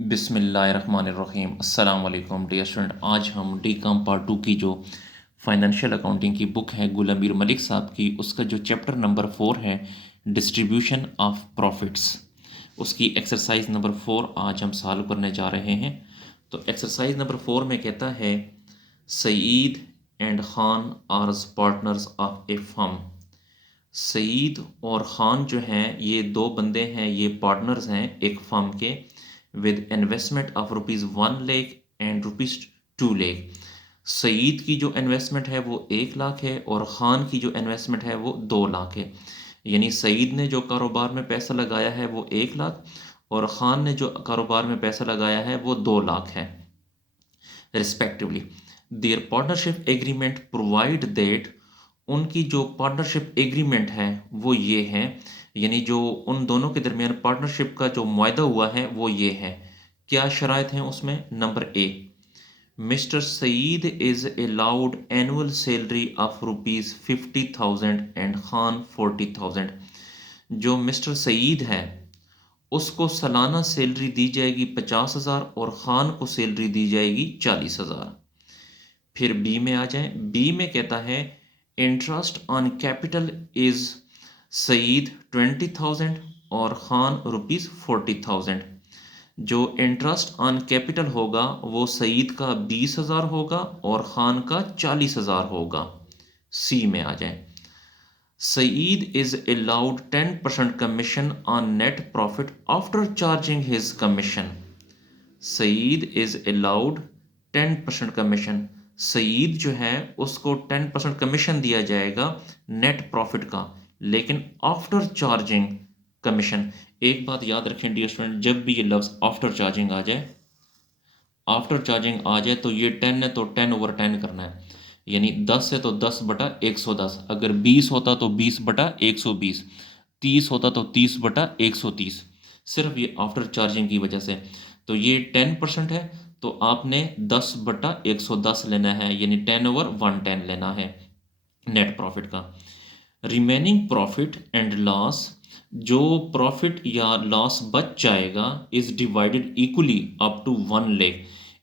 बिस्मिल्लाहिर्रहमानिर्रहीम अस्सलाम वालेकुम डियर स्टूडेंट। आज हम डी कॉम पार्ट 2 की जो फाइनेंशियल अकाउंटिंग की बुक है गुलामीर मलिक साहब की, उसका जो चैप्टर नंबर 4 है डिस्ट्रीब्यूशन ऑफ प्रॉफिट्स, उसकी एक्सरसाइज नंबर 4 आज हम सॉल्व करने जा रहे हैं। तो एक्सरसाइज नंबर 4 में कहता है Saeed and Khan are partners of a firm. Saeed और ख़ान जो हैं ये दो बंदे हैं, ये पार्टनर्स हैं एक फर्म के, with investment of ₹1 lakh and ₹2 lakh. Saeed की जो इन्वेस्टमेंट है वो 1 लाख है और ख़ान की जो इन्वेस्टमेंट है वो 2 लाख है। यानी सईद ने जो कारोबार में पैसा लगाया है वो 1 लाख और ख़ान ने जो कारोबार में पैसा लगाया है वो 2 लाख है respectively. Their partnership agreement provide that, उनकी जो पार्टनरशिप एग्रीमेंट है वो ये है, यानी जो उन दोनों के दरमियान पार्टनरशिप का जो मुआहदा हुआ है वो ये है। क्या शराइत हैं उसमें? Number A, mister Saeed is allowed annual salary of ₹50,000 and Khan 40,000। जो मिस्टर सईद है उसको सालाना सैलरी दी जाएगी 50,000 और ख़ान को सैलरी दी जाएगी 40,000। फिर बी में आ जाएं। बी में कहता है interest on capital is Saeed 20,000 और ख़ान ₹40,000। जो इंटरेस्ट ऑन कैपिटल होगा वो सईद का 20,000 होगा और ख़ान का 40,000 होगा। सी में आ जाएं। Saeed is allowed 10% commission on net profit after charging his commission. Saeed is allowed 10% commission. Saeed जो है उसको 10% कमीशन दिया जाएगा नेट प्रॉफिट का, लेकिन आफ्टर चार्जिंग कमीशन। एक बात याद रखें डियर स्टूडेंट, जब भी ये लफ्ज़ आफ्टर चार्जिंग आ जाए, आफ्टर चार्जिंग आ जाए तो ये 10 है तो 10/10 करना है, यानी 10 है तो 10/110। अगर 20 होता तो 20/120, 30 होता तो 30/130। सिर्फ ये आफ्टर चार्जिंग की वजह से। तो ये 10% है तो आपने 10/110 लेना है, यानी 10/110 लेना है नेट प्रॉफिट का। रिमेनिंग प्रॉफिट एंड लॉस, जो प्रॉफिट या लॉस बच जाएगा, is divided equally up to 1 lakh.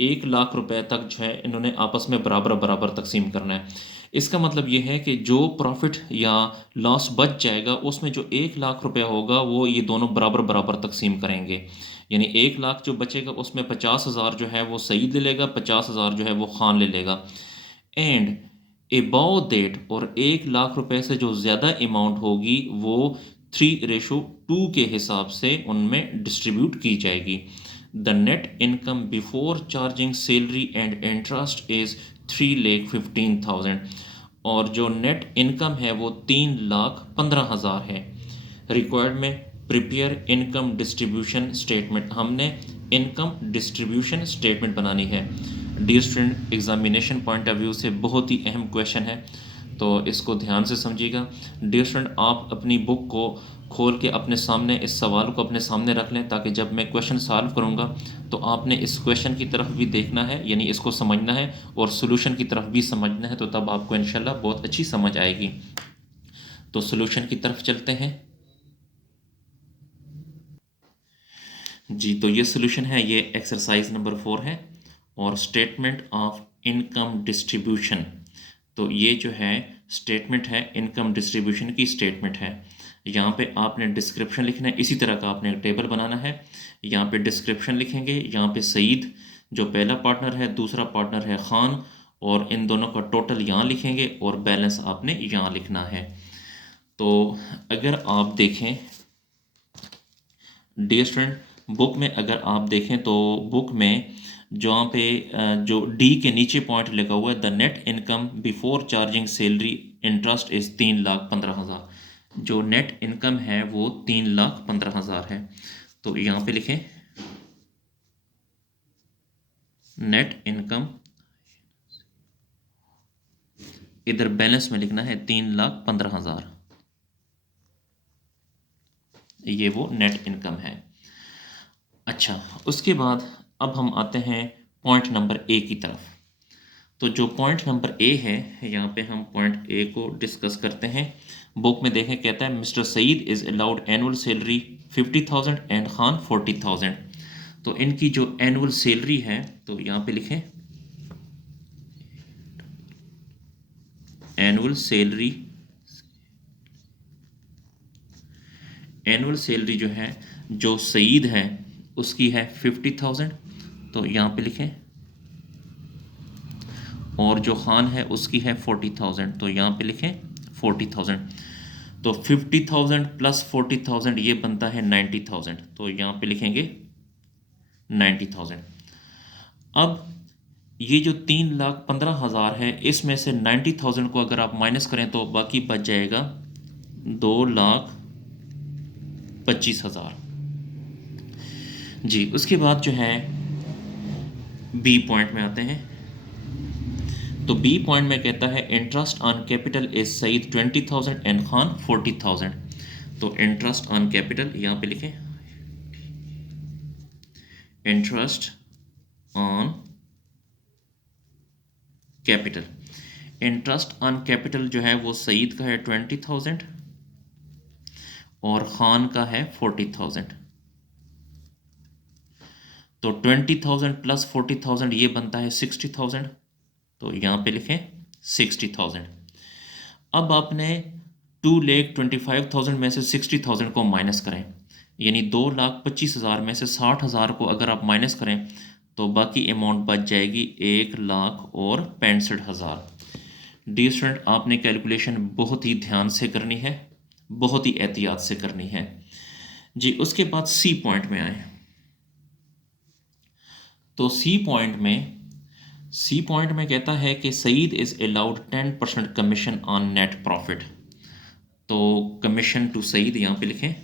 1 lakh रुपए तक जो है इन्होंने आपस में बराबर बराबर तकसीम करना है। इसका मतलब ये है कि जो प्रॉफिट या लॉस बच जाएगा उसमें जो 1 लाख रुपया होगा वो ये दोनों बराबर बराबर तकसीम करेंगे। यानी 1 लाख जो बचेगा उसमें 50,000 जो है वो सईद ले लेगा, 50,000 जो है वो खान ले लेगा। एंड एबाउ देट, और 1 लाख रुपए से जो ज़्यादा अमाउंट होगी वो 3:2 के हिसाब से उनमें डिस्ट्रीब्यूट की जाएगी। The net income before charging salary and interest is 3,15,000 और जो नेट इनकम है वो 3,15,000 है। रिक्वायर्ड में प्रिपेयर इनकम डिस्ट्रीब्यूशन स्टेटमेंट, हमने इनकम डिस्ट्रीब्यूशन स्टेटमेंट बनानी है। Dear student, examination point of view से बहुत ही अहम क्वेश्चन है, तो इसको ध्यान से समझिएगा। डियर स्टूडेंट, आप अपनी बुक को खोल के अपने सामने इस सवाल को अपने सामने रख लें, ताकि जब मैं क्वेश्चन सॉल्व करूंगा तो आपने इस क्वेश्चन की तरफ भी देखना है, यानी इसको समझना है और सोल्यूशन की तरफ भी समझना है, तो तब आपको इंशाल्लाह बहुत अच्छी समझ आएगी। तो सोल्यूशन की तरफ चलते हैं जी। तो ये सोल्यूशन है, ये एक्सरसाइज नंबर 4 है और स्टेटमेंट ऑफ इनकम डिस्ट्रीब्यूशन। तो ये जो है स्टेटमेंट है, इनकम डिस्ट्रीब्यूशन की स्टेटमेंट है। यहाँ पे आपने डिस्क्रिप्शन लिखना है, इसी तरह का आपने टेबल बनाना है। यहाँ पे डिस्क्रिप्शन लिखेंगे, यहाँ पे सईद जो पहला पार्टनर है, दूसरा पार्टनर है खान, और इन दोनों का टोटल यहाँ लिखेंगे और बैलेंस आपने यहाँ लिखना है। तो अगर आप देखें डियर स्टूडेंट, बुक में अगर आप देखें तो बुक में जहाँ पे जो डी के नीचे पॉइंट लिखा हुआ है, the net income before charging salary interest is 3,15,000। जो नेट इनकम है वो 3,15,000 है। तो यहाँ पे लिखें नेट इनकम, इधर बैलेंस में लिखना है 3,15,000, ये वो नेट इनकम है। अच्छा, उसके बाद अब हम आते हैं पॉइंट नंबर ए की तरफ। तो जो पॉइंट नंबर ए है, यहाँ पे हम पॉइंट ए को डिस्कस करते हैं। बुक में देखें, कहता है mister Saeed is allowed annual salary 50,000 and Khan 40,000। तो इनकी जो एनुअल सैलरी है, तो यहाँ पे लिखें एनुअल सैलरी, एनुअल सैलरी जो है, जो सईद है उसकी है 50,000, तो यहाँ पे लिखें, और जो खान है उसकी है 40,000, तो यहाँ पे लिखें 40,000। तो 50,000 प्लस 40,000 ये बनता है 90,000, तो यहाँ पे लिखेंगे 90,000। अब ये जो 3,15,000 है, इसमें से 90,000 को अगर आप माइनस करें तो बाकी बच जाएगा 2,25,000। जी, उसके बाद जो है बी पॉइंट में आते हैं। तो बी पॉइंट में कहता है interest on capital is Saeed 20,000 and Khan 40,000। तो इंटरेस्ट ऑन कैपिटल यहाँ पे लिखें, interest on capital, interest on capital जो है वो सईद का है 20,000 और खान का है 40,000। तो 20,000 प्लस 40,000 ये बनता है 60,000, तो यहाँ पे लिखें 60,000। अब आपने 2,25,000 में से 60,000 को माइनस करें, यानी 2,25,000 में से 60,000 को अगर आप माइनस करें तो बाकी अमाउंट बच जाएगी 1,65,000। डी स्टूडेंट, आपने कैलकुलेशन बहुत ही ध्यान से करनी है, बहुत ही एहतियात से करनी है। जी, उसके बाद सी पॉइंट में आए। तो सी पॉइंट में कहता है कि Saeed is allowed 10% commission on net profit. तो कमीशन टू सईद यहाँ पे लिखें,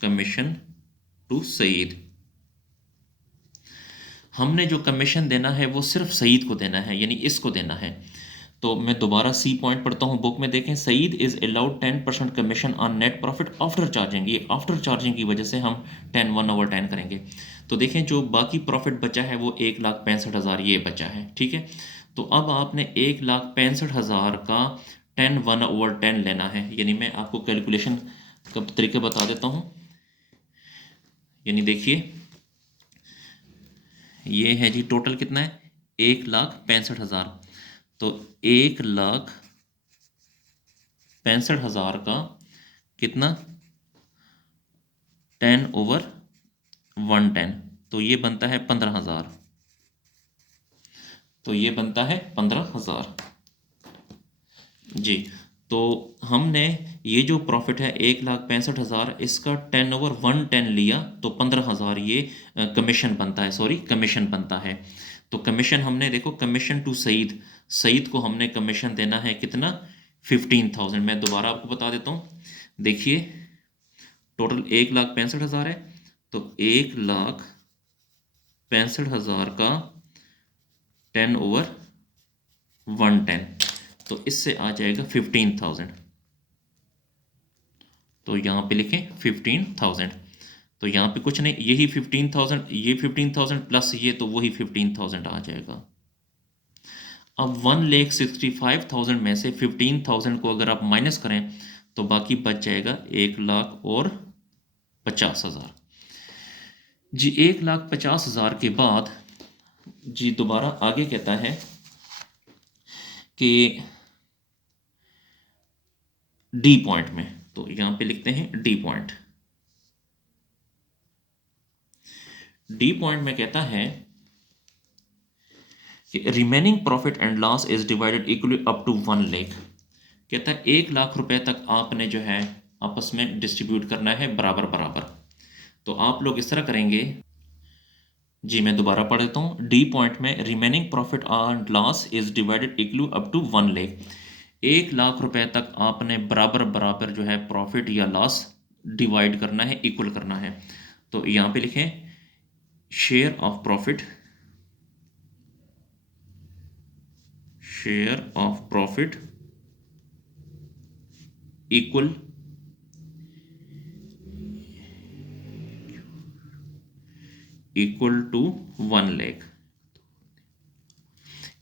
कमीशन टू सईद। हमने जो कमीशन देना है वो सिर्फ सईद को देना है, यानी इसको देना है। तो मैं दोबारा सी पॉइंट पढ़ता हूँ, बुक में देखें, Saeed is allowed 10% commission on net profit after charging. ये आफ्टर चार्जिंग की वजह से हम 1/10 करेंगे। तो देखें जो बाकी प्रॉफिट बचा है वो 1,65,000 ये बचा है, ठीक है। तो अब आपने 1,65,000 का 1/10 लेना है, यानी मैं आपको कैलकुलेशन का तरीका बता देता हूँ। यानी देखिए ये है जी, टोटल कितना है 1,65,000। तो 1,65,000 का कितना 10/110, तो ये बनता है 15,000। तो ये बनता है 15,000 जी। तो हमने ये जो प्रॉफिट है 1,65,000, इसका 10/110 लिया तो 15,000 ये कमीशन बनता है, सॉरी कमीशन बनता है। तो कमीशन हमने देखो, कमीशन टू सईद, सईद को हमने कमीशन देना है कितना 15,000। मैं दोबारा आपको बता देता हूँ, देखिए टोटल 1,65,000 है, तो 1,65,000 का 10/110, तो इससे आ जाएगा 15,000। तो यहाँ पे लिखें 15,000। तो यहाँ पे कुछ नहीं, यही 15,000, ये 15,000 प्लस ये, तो वही 15,000 आ जाएगा। अब 1,65,000 में से 15,000 को अगर आप माइनस करें तो बाकी बच जाएगा 1,50,000। जी, 1,50,000 के बाद जी दोबारा आगे कहता है कि डी पॉइंट में, तो यहां पे लिखते हैं डी पॉइंट। डी पॉइंट में कहता है कि remaining profit and loss is divided equally up to 1 lakh. कहता है 1,00,000 रुपए तक आपने जो है आपस में डिस्ट्रीब्यूट करना है बराबर बराबर। तो आप लोग इस तरह करेंगे जी, मैं दोबारा पढ़ देता हूँ। डी पॉइंट में remaining profit and loss is divided equally up to 1 lakh. 1,00,000 रुपए तक आपने बराबर बराबर जो है प्रॉफिट या लॉस डिवाइड करना है, इक्वल करना है। तो यहाँ पे लिखें share of profit, share of profit equal to 1 lakh.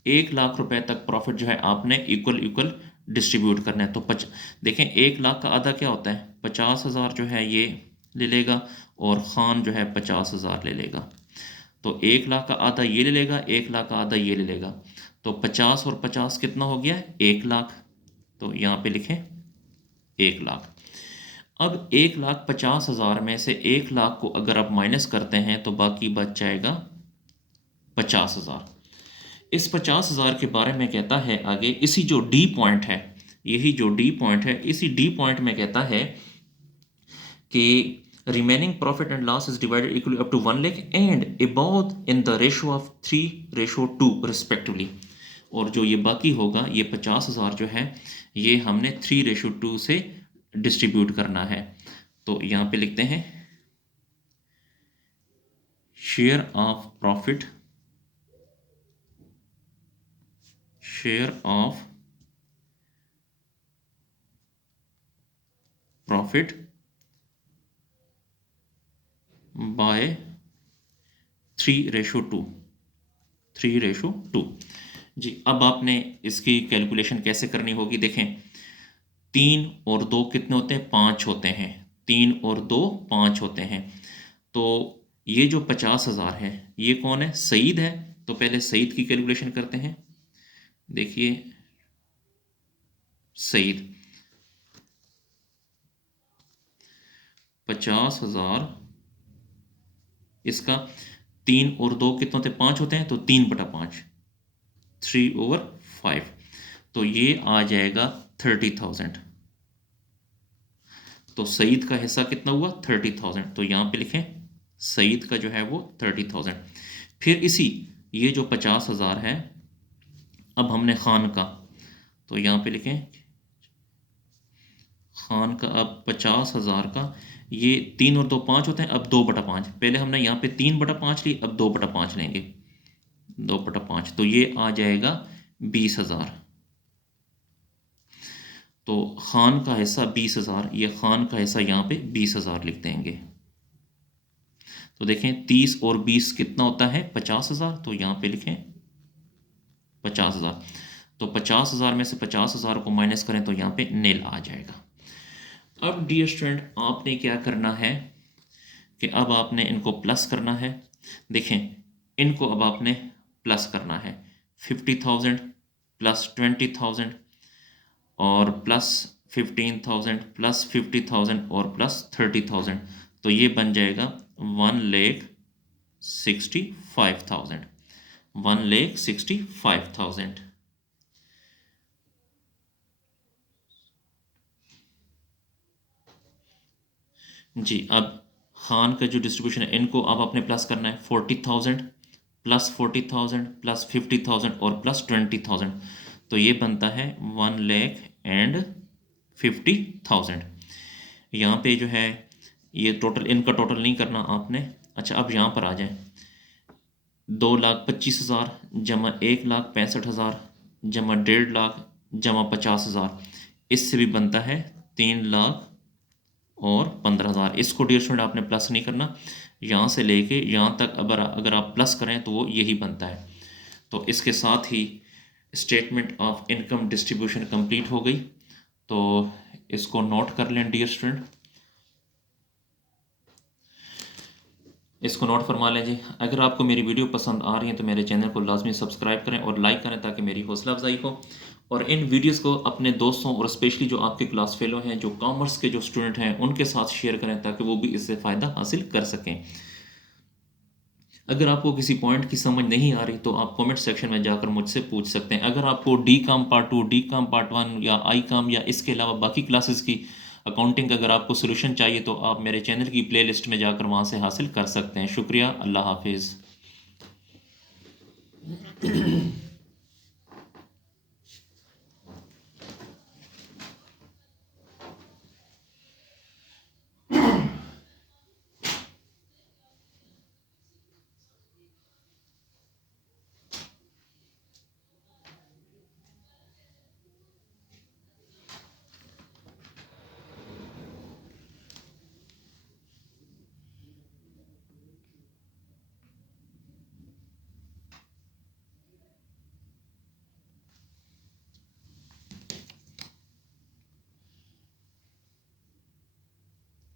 1,00,000 रुपए तक प्रॉफिट जो है आपने इक्वल डिस्ट्रीब्यूट करना है। तो देखें 1 लाख का आधा क्या होता है, 50,000 जो है ये ले लेगा और खान जो है 50,000 ले लेगा। तो 1 लाख का आधा ये ले लेगा, 1 लाख का आधा ये ले लेगा। तो 50 और 50 कितना हो गया, 1 लाख। तो यहाँ पे लिखें 1 लाख। अब 1,50,000 में से 1 लाख को अगर आप माइनस करते हैं तो बाकी बच जाएगा 50,000। इस 50,000 के बारे में कहता है आगे, इसी जो डी पॉइंट है, यही जो डी पॉइंट है, इसी डी पॉइंट में कहता है कि remaining profit and loss is divided equally up to 1 lakh and about in the ratio of 3:2 respectively. और जो ये बाकी होगा, ये 50,000 जो है ये हमने 3:2 से डिस्ट्रीब्यूट करना है। तो यहाँ पे लिखते हैं share of profit, share of profit by 3:2। जी, अब आपने इसकी कैलकुलेशन कैसे करनी होगी, देखें 3 और 2 कितने होते हैं, 5 होते हैं। 3 और 2 5 होते हैं। तो ये जो 50,000 है ये कौन है, सईद है। तो पहले सईद की कैलकुलेशन करते हैं। देखिए सईद 50,000, इसका 3 और 2 कितने होते हैं, 5 होते हैं। तो 3/5, 3/5। तो ये आ जाएगा 30,000। तो सईद का हिस्सा कितना हुआ, 30,000। तो यहाँ पे लिखें सईद का जो है वो 30,000। फिर इसी ये जो 50,000 है, अब हमने खान का, तो यहाँ पे लिखें खान का अब 50,000 का, ये 3 और 2 5 होते हैं। अब 2/5, पहले हमने यहाँ पे 3/5 ली, अब 2/5 लेंगे, 2/5। तो ये आ जाएगा 20,000। तो खान का हिस्सा 20,000, ये खान का हिस्सा यहाँ पे 20,000 लिख देंगे। तो देखें 30 और 20 कितना होता है, 50,000। तो यहाँ पे लिखें 50,000। तो 50,000 में से 50,000 को माइनस करें तो यहाँ पे नील आ जाएगा। अब डियर स्टूडेंट, आपने क्या करना है कि अब आपने इनको प्लस करना है। देखें इनको अब आपने प्लस करना है, 50,000 प्लस 20,000 और प्लस 15,000 प्लस 50,000 और प्लस 30,000। तो ये बन जाएगा 1,65,000, 1,65,000। जी, अब खान का जो डिस्ट्रीब्यूशन है, इनको अब आपने प्लस करना है, 40,000 प्लस 40,000 प्लस 50,000 और प्लस 20,000। तो ये बनता है 1,50,000। यहाँ पे जो है ये टोटल, इनका टोटल नहीं करना आपने। अच्छा, अब यहाँ पर आ जाए, 2,25,000 जमा 1,65,000 जमा 1.5 लाख जमा 50,000, इससे भी बनता है 3,00,000 और 15,000। इसको डियर स्टूडेंट आपने प्लस नहीं करना, यहाँ से लेके यहाँ तक अगर आप प्लस करें तो वो यही बनता है। तो इसके साथ ही statement of income distribution complete हो गई। तो इसको नोट कर लें डियर स्टूडेंट, इसको नोट फरमा लें जी। अगर आपको मेरी वीडियो पसंद आ रही है तो मेरे चैनल को लाजमी सब्सक्राइब करें और लाइक करें ताकि मेरी हौसला अफजाई हो। और इन वीडियोस को अपने दोस्तों और स्पेशली जो आपके क्लास फेलो हैं, जो कॉमर्स के जो स्टूडेंट हैं, उनके साथ शेयर करें ताकि वो भी इससे फ़ायदा हासिल कर सकें। अगर आपको किसी पॉइंट की समझ नहीं आ रही तो आप कमेंट सेक्शन में जाकर मुझसे पूछ सकते हैं। अगर आपको डी काम पार्ट 2, डी काम पार्ट 1 या आई काम या इसके अलावा बाकी क्लासेस की अकाउंटिंग अगर आपको सोल्यूशन चाहिए तो आप मेरे चैनल की प्लेलिस्ट में जाकर वहाँ से हासिल कर सकते हैं। शुक्रिया, अल्लाह हाफिज़।